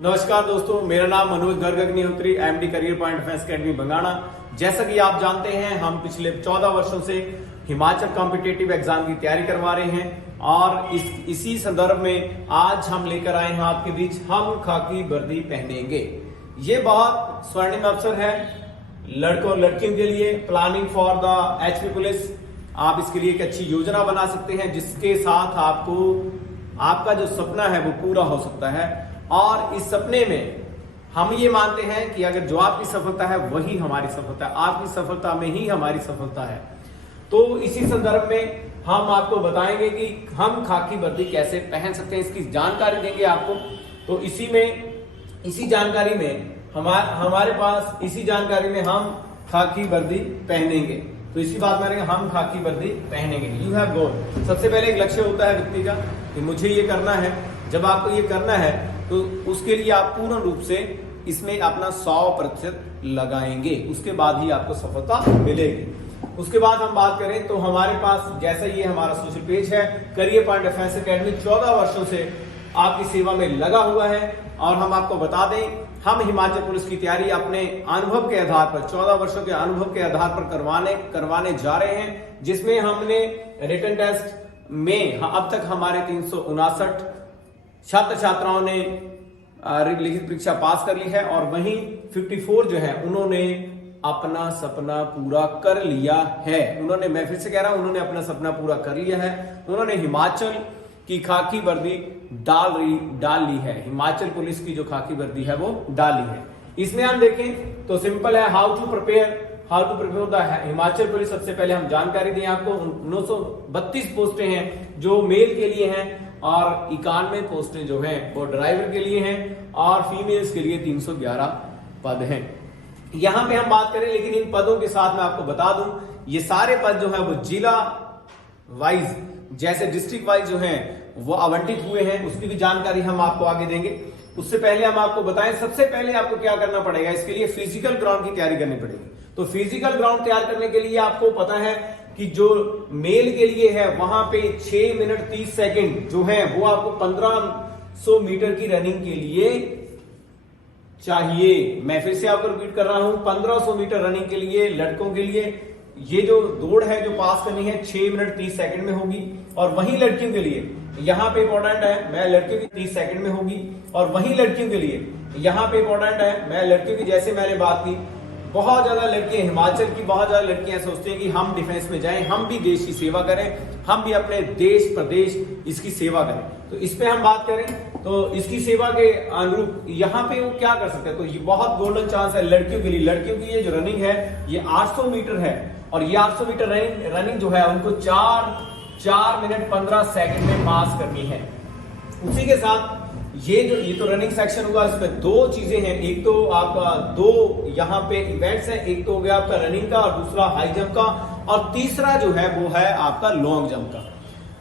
नमस्कार दोस्तों, मेरा नाम Manoj Garg Agnihotri, MD career point defence academy Bangana. जैसा कि आप जानते हैं, हम पिछले 14 वर्षों से हिमाचल कॉम्पिटिटिव एग्जाम की तैयारी करवा रहे हैं और इसी संदर्भ में आज हम लेकर आए हैं आपके बीच हम खाकी वर्दी पहनेंगे। ये बहुत स्वर्णिम अवसर है लड़कों लड़कियों के लिए। Planning for the HP police, आप इसके लिए एक अच्छी योजना बना सकते हैं जिसके साथ आपका जो सपना है वो पूरा हो सकता है। और इस सपने में हम ये मानते हैं कि अगर जो आपकी सफलता है वही हमारी सफलता है, आपकी सफलता में ही हमारी सफलता है। तो इसी संदर्भ में हम आपको बताएंगे कि हम खाकी वर्दी कैसे पहन सकते हैं, इसकी जानकारी देंगे आपको। तो इसी जानकारी में हमारे पास इसी जानकारी में हम खाकी वर्दी पहनेंगे। तो इसी बात में हम खाकी वर्दी पहनेंगे। You have goal. सबसे पहले एक लक्ष्य होता है व्यक्ति का कि मुझे ये करना है। जब आपको ये करना है तो उसके लिए आप पूर्ण रूप से इसमें अपना 100% लगाएंगे, उसके बाद ही आपको सफलता मिलेगी। उसके बाद हम बात करें तो हमारे पास जैसा ये हमारा सोशल पेज है करियर पॉइंट डिफेंस अकेडमी 14 वर्षों से आपकी सेवा में लगा हुआ है। और हम आपको बता दें, हम हिमाचल पुलिस की तैयारी अपने अनुभव के आधार पर 14 वर्षों के अनुभव के आधार पर करवाने जा रहे हैं, जिसमें हमने रिटन टेस्ट में अब तक हमारे 359 छात्र छात्राओं ने लिखित परीक्षा पास कर ली है और वहीं 54 जो है उन्होंने अपना सपना पूरा कर लिया है। मैं फिर से कह रहा हूं, उन्होंने अपना सपना पूरा कर लिया है। उन्होंने हिमाचल की खाकी वर्दी डाल ली है। हिमाचल पुलिस की जो खाकी वर्दी है वो डाली है। इसमें हम देखें तो सिंपल है, हाउ टू प्रिपेयर होता है हिमाचल पुलिस। सबसे पहले हम जानकारी दें आपको, 932 पोस्टें हैं जो मेल के लिए हैं और 91 पोस्टें जो हैं वो ड्राइवर के लिए हैं और फीमेल्स के लिए 311 पद हैं। यहां पे हम बात करें, लेकिन इन पदों के साथ मैं आपको बता दूं ये सारे पद जो है वो जिला वाइज, जैसे डिस्ट्रिक्ट वाइज जो हैं वो आवंटित हुए हैं, उसकी भी जानकारी हम आपको आगे देंगे। उससे पहले हम आपको बताएं, सबसे पहले आपको क्या करना पड़ेगा, इसके लिए फिजिकल ग्राउंड की तैयारी करनी पड़ेगी। तो फिजिकल ग्राउंड तैयार करने के लिए आपको पता है कि जो मेल के लिए है वहां पे 6 मिनट 30 सेकंड जो है वो आपको 1500 मीटर की रनिंग के लिए चाहिए। मैं फिर से आपको रिपीट कर रहा हूं, 1500 मीटर रनिंग के लिए लड़कों के लिए ये जो दौड़ है जो पास करनी है 6 मिनट 30 सेकंड में होगी। और वही लड़कियों के लिए यहां पे इंपॉर्टेंट है, मैं लड़कियों की 30 सेकंड में होगी। और वही लड़कियों के लिए यहां पे इंपॉर्टेंट है, मैं लड़कियों की, जैसे मैंने बात की, बहुत ज्यादा लड़कियां, हिमाचल की बहुत ज्यादा लड़कियां सोचती हैं कि हम डिफेंस में जाएं, हम भी देश की सेवा करें, हम भी अपने देश प्रदेश इसकी सेवा करें। तो इस पे हम बात करें तो इसकी सेवा के अनुरूप यहाँ पे वो क्या कर सकते हैं। तो ये बहुत गोल्डन चांस है लड़कियों के लिए। लड़कियों की ये जो रनिंग है ये 800 मीटर है और ये 800 मीटर रनिंग जो है उनको 4 मिनट 15 सेकंड में पास करनी है। उसी के साथ ये तो रनिंग सेक्शन होगा, इसमें 2 चीजें हैं। एक तो आपका 2 यहाँ पे इवेंट्स हैं, एक तो हो गया आपका रनिंग का और दूसरा हाई जंप का, और तीसरा जो है वो है आपका लॉन्ग जंप का।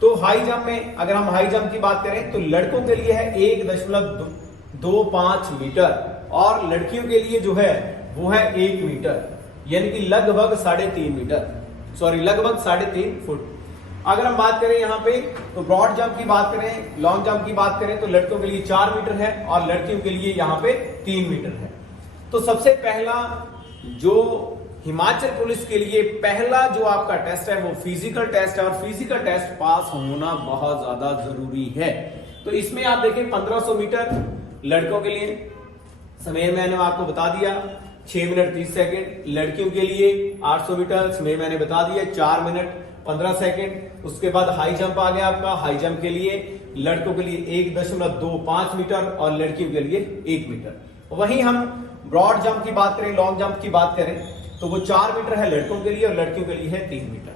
तो हाई जंप में अगर हम हाई जंप की बात करें तो लड़कों के लिए है 1.25 मीटर और लड़कियों के लिए जो है वो है 1 मीटर, यानी कि लगभग 3.5 मीटर, लगभग 3.5 फुट। अगर हम बात करें यहाँ पे तो ब्रॉड जंप की बात करें, लॉन्ग जंप की बात करें तो लड़कों के लिए 4 मीटर है और लड़कियों के लिए यहाँ पे 3 मीटर है। तो सबसे पहला जो हिमाचल पुलिस के लिए पहला जो आपका टेस्ट है वो फिजिकल टेस्ट है और फिजिकल टेस्ट पास होना बहुत ज्यादा जरूरी है। तो इसमें आप देखें 1500 मीटर लड़कों के लिए समय मैंने आपको बता दिया 6 मिनट 30 सेकंड, लड़कियों के लिए 800 मीटर समय मैंने बता दिया 4 मिनट 15 सेकंड। उसके बाद हाई जंप आ गया आपका, हाई जंप के लिए लड़कों के लिए 1.25 मीटर और लड़कियों के लिए 1 मीटर। वहीं हम ब्रॉड जंप की बात करें, लॉन्ग जंप की बात करें तो वो 4 मीटर है लड़कों के लिए और लड़कियों के लिए है 3 मीटर।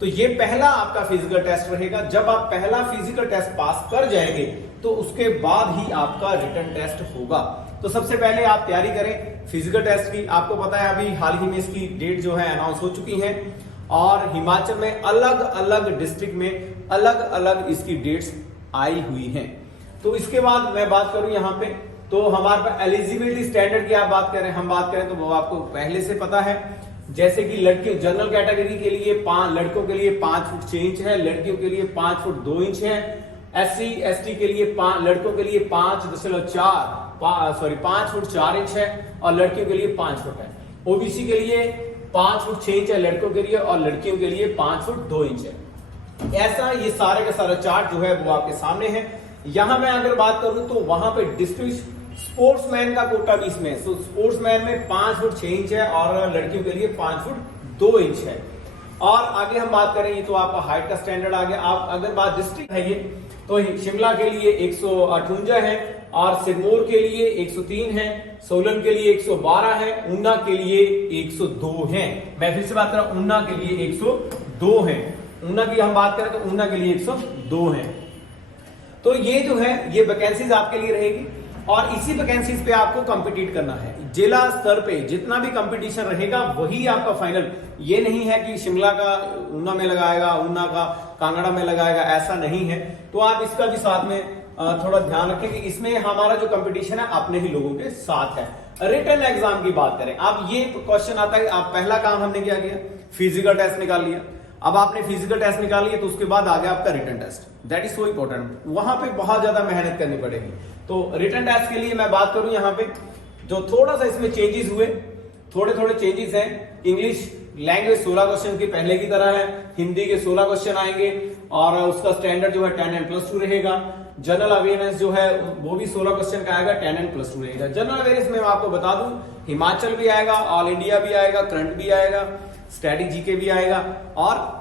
तो ये पहला आपका फिजिकल टेस्ट रहेगा। जब आप पहला फिजिकल टेस्ट पास कर जाएंगे तो उसके बाद ही आपका रिटन टेस्ट होगा। तो सबसे पहले आप तैयारी करें फिजिकल टेस्ट की। आपको पता है अभी हाल ही में इसकी डेट जो है अनाउंस हो चुकी है और हिमाचल में अलग अलग डिस्ट्रिक्ट में अलग अलग इसकी डेट्स आई हुई हैं। तो इसके बाद मैं बात करूं यहाँ पे तो हमारे पास एलिजिबिलिटी स्टैंडर्ड की हम बात करें तो वो आपको पहले से पता है। जैसे कि लड़की जनरल कैटेगरी के लिए लड़कों के लिए 5 फुट 6 इंच है, लड़कियों के लिए 5 फुट 2 इंच है। SC ST के लिए लड़कों के लिए 5.4 5 फुट 4 इंच है और लड़कियों के लिए 5 फुट है। ओबीसी के लिए 5 फुट 6 इंच है लड़कों के लिए और लड़कियों के लिए 5 फुट 2 इंच है। ऐसा ये सारे का सारा चार्ट जो है वो आपके सामने है। यहां मैं अगर बात करूं तो वहां पे डिस्ट्रिक्ट स्पोर्ट्समैन का कोटा भी इसमें, सो स्पोर्ट्समैन में 5 फुट 6 इंच है और लड़कियों के लिए 5 फुट 2 इंच है। और आगे हम बात करें, ये तो आपका हाइट का स्टैंडर्ड आ गया। आप अगर बात डिस्ट्रिक्ट है ये तो शिमला के लिए 158 है और सिरमौर के लिए 103 है, सोलन के लिए 112 है, ऊना के लिए 102 है। मैं फिर से बात कर रहा हूं, ऊना के लिए 102 है। ऊना की हम बात करें तो ऊना के लिए 102 है। तो ये जो है ये वैकेंसीज आपके लिए रहेगी और इसी वैकेंसीज पे आपको कॉम्पिटिट करना है। जिला स्तर पे जितना भी कंपटीशन रहेगा वही आपका फाइनल। ये नहीं है कि शिमला का ऊना में लगाएगा, ऊना का कांगड़ा में लगाएगा, ऐसा नहीं है। तो आप इसका भी साथ में थोड़ा ध्यान रखें कि इसमें हमारा जो कंपटीशन है अपने ही लोगों के साथ है। रिटन एग्जाम की बात करें, अब ये क्वेश्चन आता है, आप पहला काम हमने क्या किया, फिजिकल टेस्ट निकाल लिया। अब आपने फिजिकल टेस्ट निकाल लिया तो उसके बाद आ गया आपका written test. That is so important, वहां पे बहुत ज्यादा मेहनत करनी पड़ेगी। तो रिटन टेस्ट के लिए मैं बात करूं, यहाँ पे जो थोड़ा सा इसमें चेंजेस हुए, थोड़े चेंजेस हैं। इंग्लिश लैंग्वेज 16 क्वेश्चन की पहले की तरह है, हिंदी के 16 क्वेश्चन आएंगे और उसका स्टैंडर्ड जो है 10 and +2 रहेगा। जनरल अवेयरनेस जो है वो भी 16 क्वेश्चन का आएगा, 10 and +2 रहेगा। जनरल अवेयरनेस में मैं आपको बता दूं, हिमाचल भी आएगा, ऑल इंडिया भी आएगा, करंट भी आएगा, स्टैटिक जीके भी आएगा और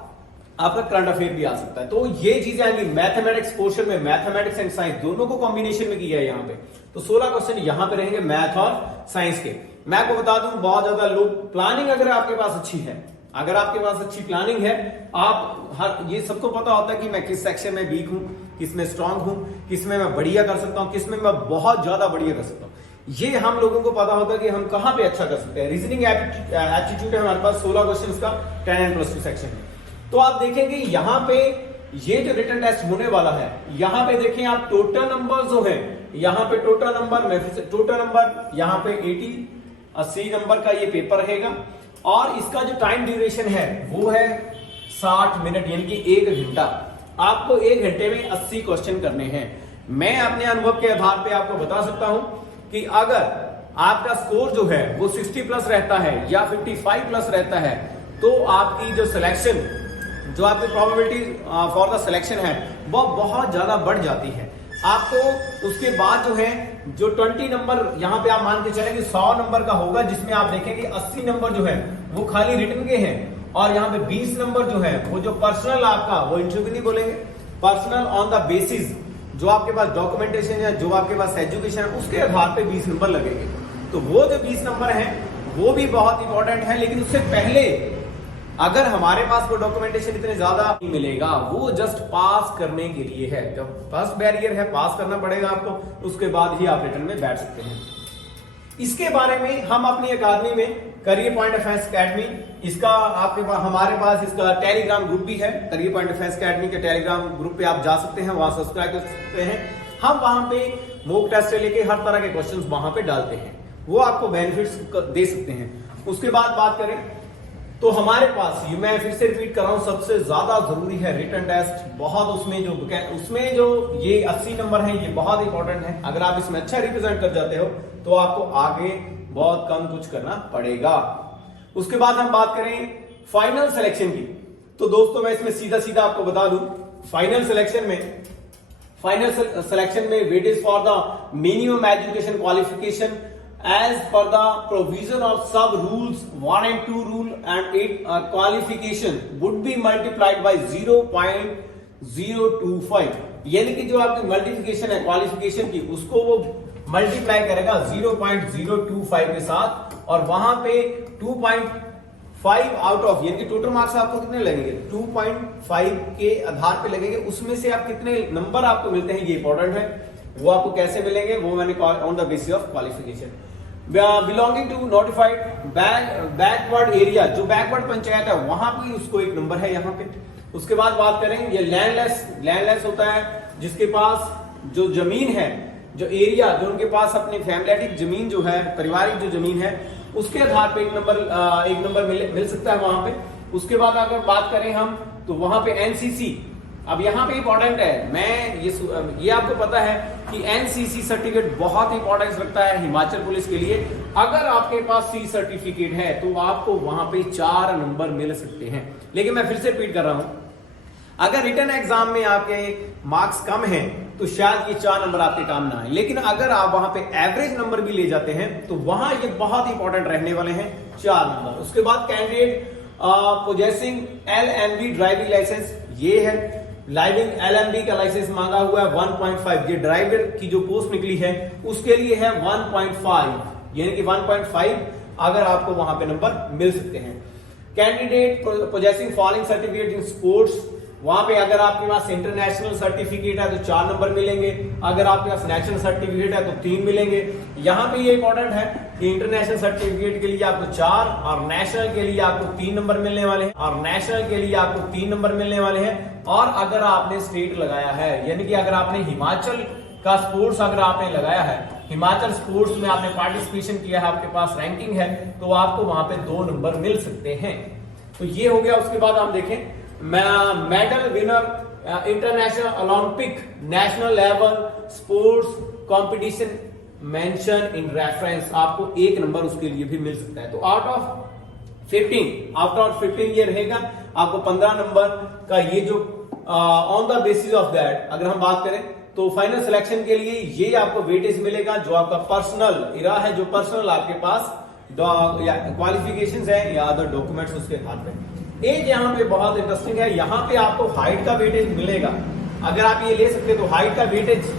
आपका करंट अफेयर भी आ सकता है। तो ये चीजें आएंगी। मैथमेटिक्स पोर्शन में मैथमेटिक्स एंड साइंस दोनों को कॉम्बिनेशन में किया है यहाँ पे। तो 16 क्वेश्चन यहाँ पे रहेंगे मैथ और साइंस के। मैं आपको बता दूं, बहुत ज्यादा लोग प्लानिंग अगर आपके पास अच्छी है, अगर आपके पास अच्छी प्लानिंग है, आप हर ये सबको पता होता है कि मैं किस सेक्शन में वीक हूं, किस में स्ट्रांग हूं, किस में मैं बढ़िया कर सकता हूं, किस में मैं बहुत ज्यादा बढ़िया कर सकता हूं। ये हम लोगों को पता होता है कि हम कहां पे अच्छा कर सकते हैं। रीजनिंग एप्टीट्यूड है हमारे पास 16 क्वेश्चन का 10 and +2 सेक्शन में। तो आप देखेंगे यहाँ पे ये जो रिटन टेस्ट होने वाला है, यहाँ पे देखें आप टोटल नंबर जो है, यहाँ पे टोटल नंबर में फिर से टोटल नंबर यहाँ पे 80 नंबर का ये पेपर रहेगा और इसका जो टाइम ड्यूरेशन है वो है 60 मिनट, यानी कि 1 घंटा। आपको 1 घंटे में 80 क्वेश्चन करने हैं। मैं अपने अनुभव के आधार पे आपको बता सकता हूं कि अगर आपका स्कोर जो है वो 60+ रहता है या 55+ रहता है तो आपकी जो सिलेक्शन, जो आपकी प्रोबेबिलिटी फॉर द सिलेक्शन है वो बहुत ज्यादा बढ़ जाती है। आपको उसके बाद जो है जो 20 नंबर यहाँ पे आप मान के चलें कि 100 नंबर का होगा, जिसमें आप देखेंगे 80 नंबर जो है वो खाली रिटन के हैं और यहाँ पे 20 नंबर जो है वो जो पर्सनल आपका, वो इंटरव्यू नहीं बोलेंगे, पर्सनल ऑन द बेसिस जो आपके पास डॉक्यूमेंटेशन है, जो आपके पास एजुकेशन है, उसके आधार पे 20 नंबर लगेंगे। तो वो जो 20 नंबर है वो भी बहुत इंपॉर्टेंट है। लेकिन उससे पहले अगर हमारे पास वो डॉक्यूमेंटेशन इतने ज्यादा नहीं मिलेगा, वो जस्ट पास करने के लिए है। जब फर्स्ट बैरियर है, पास करना पड़ेगा आपको, उसके बाद ही आप रिटर्न में बैठ सकते हैं। इसके बारे में हम अपनी अकादमी में करियर पॉइंट डिफेंस अकेडमी, इसका आपके पास, हमारे पास इसका टेलीग्राम ग्रुप भी है। करियर पॉइंट डिफेंस अकेडमी के टेलीग्राम ग्रुप पे आप जा सकते हैं, वहां सब्सक्राइब कर सकते हैं। हम वहां पे मॉक टेस्ट से लेके हर तरह के क्वेश्चंस वहां पे डालते हैं, वो आपको बेनिफिट्स दे सकते हैं। उसके बाद बात करें तो हमारे पास, ये मैं फिर से रिपीट कर रहा हूं, सबसे ज्यादा जरूरी है रिटन टेस्ट। बहुत उसमें जो ये 80 नंबर है ये बहुत इंपॉर्टेंट है। अगर आप इसमें अच्छा रिप्रेजेंट कर जाते हो तो आपको आगे बहुत कम कुछ करना पड़ेगा। उसके बाद हम बात करें फाइनल सिलेक्शन की, तो दोस्तों मैं इसमें सीधा सीधा आपको बता दूं, फाइनल सिलेक्शन में weightage for the minimum education qualification as per the provision of sub rules 1 and 2 rule and 8 qualification would be multiplied by 0.025, यानी कि जो आपकी मल्टीप्लिकेशन है क्वालिफिकेशन की, उसको वो मल्टीप्लाई करेगा 0.025 के साथ और वहां पे 2.5 आउट ऑफ, यानी कि टोटल मार्क्स आपको कितने लगेंगे, 2.5 के आधार पे लगेंगे। उसमें से आप कितने नंबर आपको मिलते हैं ये इंपॉर्टेंट है। वो आपको कैसे मिलेंगे वो मैंने on the basis of qualification. Belonging to notified backward area, जो बैकवर्ड पंचायत है वहां पे उसको 1 नंबर है यहाँ पे। उसके बाद बात करें ये लैंडलेस होता है, जिसके पास जो जमीन है, जो एरिया, जो उनके पास अपनी फैमिलिटिक जमीन जो है, पारिवारिक जो जमीन है, उसके आधार पे 1 नंबर मिल सकता है वहां पे। उसके बाद अगर बात करें हम तो वहां पे एनसीसी अब यहाँ पे इंपॉर्टेंट है, मैं ये आपको पता है कि एनसीसी सर्टिफिकेट बहुत इंपॉर्टेंस रखता है हिमाचल पुलिस के लिए। अगर आपके पास सी सर्टिफिकेट है तो आपको वहां पे 4 नंबर मिल सकते हैं। लेकिन मैं फिर से रिपीट कर रहा हूं, अगर रिटन एग्जाम में आपके मार्क्स कम हैं तो शायद ये 4 नंबर आपके काम ना आए, लेकिन अगर आप वहां पे एवरेज नंबर भी ले जाते हैं तो वहां ये बहुत इंपॉर्टेंट रहने वाले हैं 4 नंबर। उसके बाद candidate possessing LMB driving licence, ये है लाइविंग LMB का लाइसेंस मांगा हुआ है 1.5। ये ड्राइवर की जो पोस्ट निकली है उसके लिए है 1.5, यानी कि 1.5 अगर आपको वहां पे नंबर मिल सकते हैं। Candidate possessing following certificate in sports, वहां पे अगर आपके पास इंटरनेशनल सर्टिफिकेट है तो 4 नंबर मिलेंगे, अगर आपके पास नेशनल सर्टिफिकेट है तो 3 मिलेंगे। यहां पे ये इंपॉर्टेंट है कि इंटरनेशनल सर्टिफिकेट के लिए आपको 4 और नेशनल के लिए आपको 3 नंबर मिलने वाले हैं, और अगर आपने स्टेट लगाया है, यानी कि अगर आपने हिमाचल का स्पोर्ट्स अगर आपने लगाया है, हिमाचल स्पोर्ट्स में आपने पार्टिसिपेशन किया है, आपके पास रैंकिंग है, तो आपको वहां पे 2 नंबर मिल सकते हैं। तो ये हो गया। उसके बाद आप देखें medal winner international Olympic national level sports competition mention in reference, आपको 1 नंबर उसके लिए भी मिल सकता है। तो आउट ऑफ 15 ये रहेगा आपको 15 नंबर का। ये जो on the basis of that अगर हम बात करें तो फाइनल सिलेक्शन के लिए ये आपको वेटेज मिलेगा जो आपका पर्सनल इरा है, जो पर्सनल आपके पास क्वालिफिकेशंस है या अदर डॉक्यूमेंट्स उसके हाथ में। एक यहाँ पे बहुत इंटरेस्टिंग है, यहाँ पे आपको हाइट का वेटेज मिलेगा। अगर आप ये ले सकते तो हाइट का वेटेज,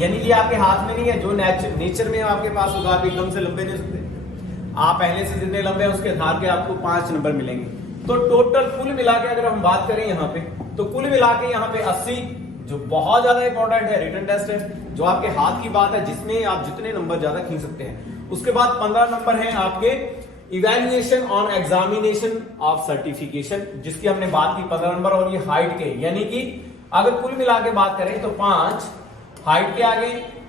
यानी ये आपके हाथ में नहीं है, जो नेचर में आपके पास होगा, आप एकदम से लंबे नहीं सकते, आप पहले से जितने लंबे हैं उसके आधार के आपको 5 नंबर मिलेंगे। तो टोटल कुल मिला के अगर हम बात करें यहाँ पे, तो कुल मिला के यहाँ पे 80, जो बहुत ज्यादा इंपॉर्टेंट है, रिटन टेस्ट है जो आपके हाथ की बात है, जिसमें आप जितने नंबर ज्यादा खींच सकते हैं। उसके बाद 15 नंबर है आपके evaluation on examination of certification, जिसकी हमने बात की 15 नंबर, और ये हाइट के, यानी कि अगर कुल मिला के बात करें तो 5 हाइट के आगे,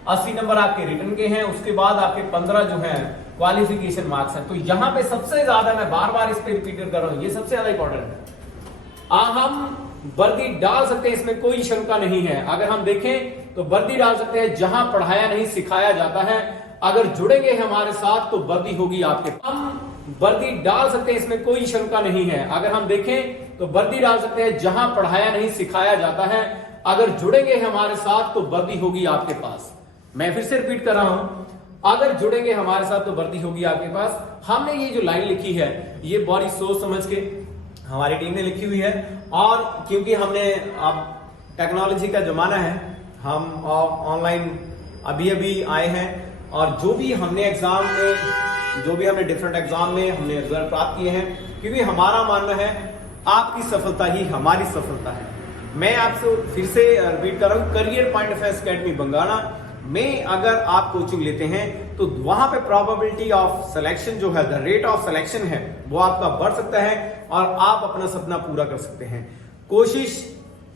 80 नंबर आपके रिटन के हैं, उसके बाद आपके 15 जो है क्वालिफिकेशन मार्क्स हैं। तो यहां पे सबसे ज्यादा, मैं बार बार इस पे रिपीट कर रहा हूं, ये सबसे ज्यादा इंपॉर्टेंट है। हम वर्दी डाल सकते हैं, इसमें कोई शंका नहीं है। अगर हम देखें तो वर्दी डाल सकते हैं जहां पढ़ाया नहीं सिखाया जाता है, अगर जुड़ेंगे हमारे साथ तो वर्दी होगी आपके। हम वर्दी डाल सकते हैं, इसमें कोई शंका नहीं है। अगर हम देखें तो वर्दी डाल सकते हैं जहां पढ़ाया नहीं सिखाया जाता है, अगर जुड़ेंगे हमारे साथ तो वर्दी होगी आपके पास। मैं फिर से रिपीट कर रहा हूं, अगर जुड़ेंगे हमारे साथ तो वर्दी होगी आपके पास। हमने ये जो लाइन लिखी है ये बड़ी सोच समझ के हमारी टीम ने लिखी हुई है, और क्योंकि हमने अब टेक्नोलॉजी का जमाना है, हम ऑनलाइन अभी आए हैं, और जो भी हमने एग्जाम में, जो भी हमने डिफरेंट एग्जाम में हमने रिजल्ट प्राप्त किए हैं, क्योंकि हमारा मानना है आपकी सफलता ही हमारी सफलता है। मैं आपसे फिर से रिपीट कर रहा हूं, career point of academy Bangana में अगर आप कोचिंग लेते हैं तो वहां पे प्रोबेबिलिटी ऑफ सिलेक्शन जो है, द रेट ऑफ सिलेक्शन है, वो आपका बढ़ सकता है और आप अपना सपना पूरा कर सकते हैं। कोशिश,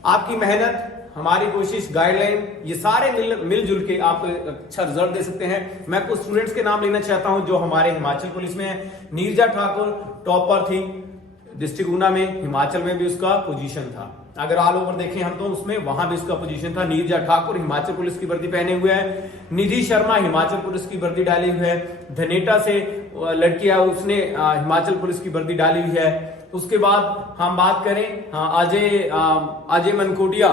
आपकी मेहनत, हमारी कोशिश, गाइडलाइन, ये सारे मिलजुल के आप अच्छा रिजल्ट दे सकते हैं। मैं कुछ स्टूडेंट्स के नाम लेना चाहता हूं जो हमारे हिमाचल पुलिस में है। नीरजा ठाकुर टॉपर थी डिस्ट्रिक्ट ऊना में, हिमाचल में भी उसका पोजीशन था। अगर ऑल ओवर देखें हम तो उसमें वहां भी उसका पोजीशन था। नीरजा ठाकुर हिमाचल पुलिस की वर्दी पहने हुए है। निधि शर्मा हिमाचल पुलिस की वर्दी डाली हुई है। धनेटा से लड़की है, उसने हिमाचल पुलिस की वर्दी डाली हुई है। उसके बाद हम बात करें अजय मनकोटिया,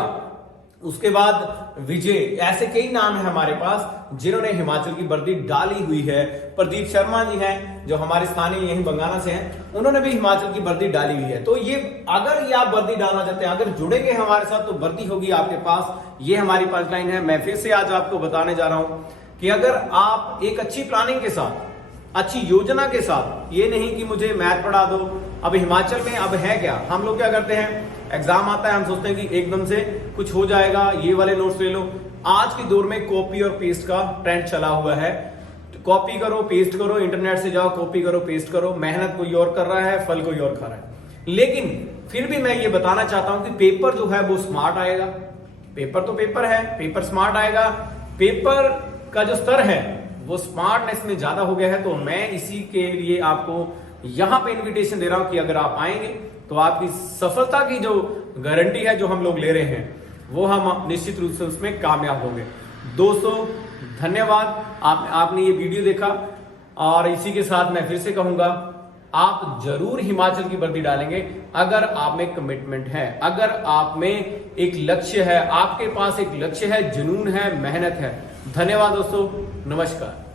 उसके बाद विजय, ऐसे कई नाम है हमारे पास जिन्होंने हिमाचल की वर्दी डाली हुई है। प्रदीप शर्मा जी हैं जो हमारे स्थानीय यही बंगाना से हैं, उन्होंने भी हिमाचल की वर्दी डाली हुई है। तो ये अगर ये आप वर्दी डालना चाहते हैं, अगर जुड़ेंगे हमारे साथ तो वर्दी होगी आपके पास। ये हमारी पंचलाइन है। मैं फिर से आज आपको बताने जा रहा हूं कि अगर आप एक अच्छी प्लानिंग के साथ, अच्छी योजना के साथ, ये नहीं कि मुझे मैथ पढ़ा दो, अब हिमाचल में अब है क्या, हम लोग क्या करते हैं, एग्जाम आता है हम सोचते हैं कि एकदम से कुछ हो जाएगा, ये वाले नोट्स ले लो। आज के दौर में कॉपी और पेस्ट का ट्रेंड चला हुआ है। कॉपी करो, पेस्ट करो, इंटरनेट से जाओ, कॉपी करो, पेस्ट करो। मेहनत कोई और कर रहा है, फल कोई और खा रहा है। लेकिन फिर भी मैं ये बताना चाहता हूं कि पेपर जो है वो स्मार्ट आएगा। पेपर तो पेपर है, पेपर स्मार्ट आएगा। पेपर का जो स्तर है वो स्मार्टनेस में ज्यादा हो गया है। तो मैं इसी के लिए आपको यहां पे इन्विटेशन दे रहा हूं कि अगर आप आएंगे तो आपकी सफलता की जो गारंटी है जो हम लोग ले रहे हैं वो हम निश्चित रूप से उसमें कामयाब होंगे। दोस्तों धन्यवाद, आपने ये वीडियो देखा और इसी के साथ मैं फिर से कहूंगा आप जरूर हिमाचल की वर्दी डालेंगे अगर आप में कमिटमेंट है, अगर आप में एक लक्ष्य है, आपके पास एक लक्ष्य है, जुनून है, मेहनत है। धन्यवाद दोस्तों, नमस्कार।